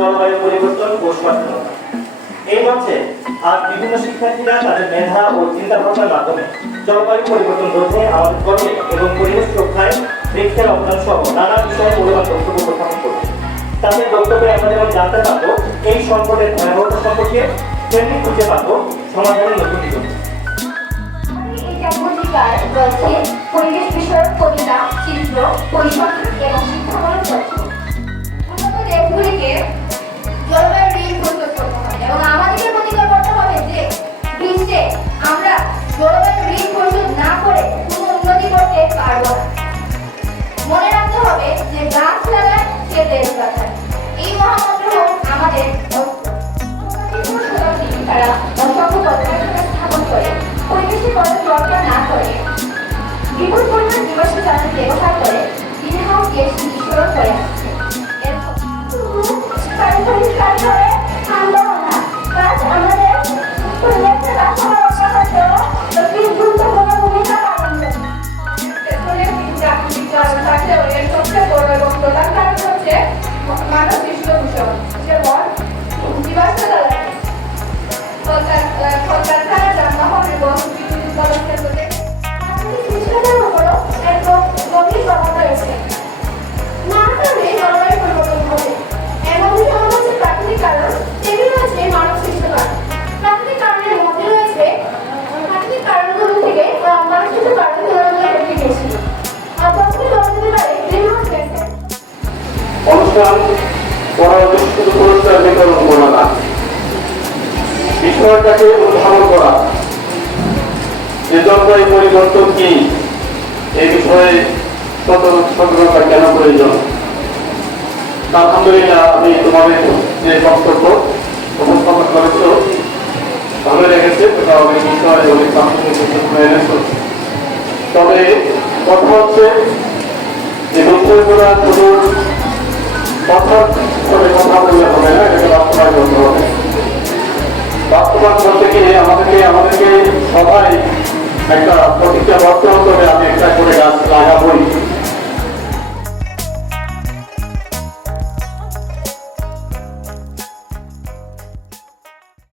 জলবায়ু পরিবর্তন ও সচেতনতা। এই মঞ্চে আজ বিভিন্ন শিক্ষার্থীরা তাদের মেধা ও চিন্তা ভাবনার মাধ্যমে জলবায়ু পরিবর্তন রোধে আমাদের কর্মে এবং পরিবেশ রক্ষায় বৃক্ষের অবদান সহ নানা বিষয়ে মূল্যবান বক্তব্য উপস্থাপন করবে। তাদের বক্তব্যে আমরা যেমন জানতে পারবো এই সংকটের ভয়াবহতা সম্পর্কে, তেমনি খুঁজে পাবো সমাধানের নতুন দিগন্ত। রয়েছে পরিবেশ বিষয়ক কবিতা, চিত্র, পরিসংখ্যান এবং শিক্ষামূলক তথ্য। উন্নত দেশগুলিকে জলবায়ু ঋণ প্রস্তুত করতে হবে এবং আমাদেরকে প্রতিজ্ঞা করতে হবে যে বিশ্বে আমরা জলবায়ু ঋণ প্রস্তুত না করে কোনো উন্নতি করতে পারবো না। মনে রাখতে হবে যে গাছ লাগায় সে দেশ বাঁচায়। এই মহামন্ত্র হোক আমাদের তারা অসংখ্য পরিকল্পনা স্থাপন করে পরিবেশের কোনো চর্চা না করে বিপুল পরিমাণ জীবাশ্ম জ্বালানি ব্যবহার করে গ্রিনহাউস গ্যাস নিঃসরণ করে আসছে। গাছ আমাদের পরিবেশকে রক্ষা করতেও গুরুত্বপূর্ণ ভূমিকা পালন করে। প্রাকৃতিক কারণ থাকলেও এর সবচেয়ে বড় এবং প্রধান কারণ হচ্ছে মানব সৃষ্ট দূষণ, যেমন জীবাশ্ম জ্বালানি, কলকারখানা, যানবাহন এবং বিদ্যুৎ উৎপাদন ক্ষেত্রে কৃষিকাজের উপরও এক গভীর প্রভাব রয়েছে। নানা কারণে জলবায়ু পরিবর্তন ঘটে। এর মধ্যে যেমন হচ্ছে প্রাকৃতিক কারণ, তেমনি রয়েছে মানব সৃষ্ট কারণ। প্রাকৃতিক কারণের মধ্যে রয়েছে প্রাকৃতিক কারণগুলো থেকে মানব সৃষ্ট কারণগুলো একটি বেশি। প্রথমে বলা যেতে পারে গ্রিনহাউস গ্যাসের অনুষ্ঠান শুধু পুরস্কার বিতরণ করা না, বিষয়টাকে উদ্ভাবন করা, যে জলবায়ু পরিবর্তন কি, এই বিষয়ে সতর্কতা কেন প্রয়োজন। আলহামদুলিল্লাহ, আমি তোমাদের যে বক্তব্য উপস্থাপন করেছ ভালো লেগেছে, তোমরা অনেক বিষয় অনেক প্রাথমিক এনেছ। তবে কথা হচ্ছে যে বিষয়গুলো শুধু কথা বললে হবে না, এটাকে বাস্তবায়ন করতে হবে। বাস্তবায়ন করতে গিয়ে আমাদেরকে সবাই একটা প্রতিজ্ঞাবদ্ধ হতে হবে, আমি একটা করে গাছ লাগাবো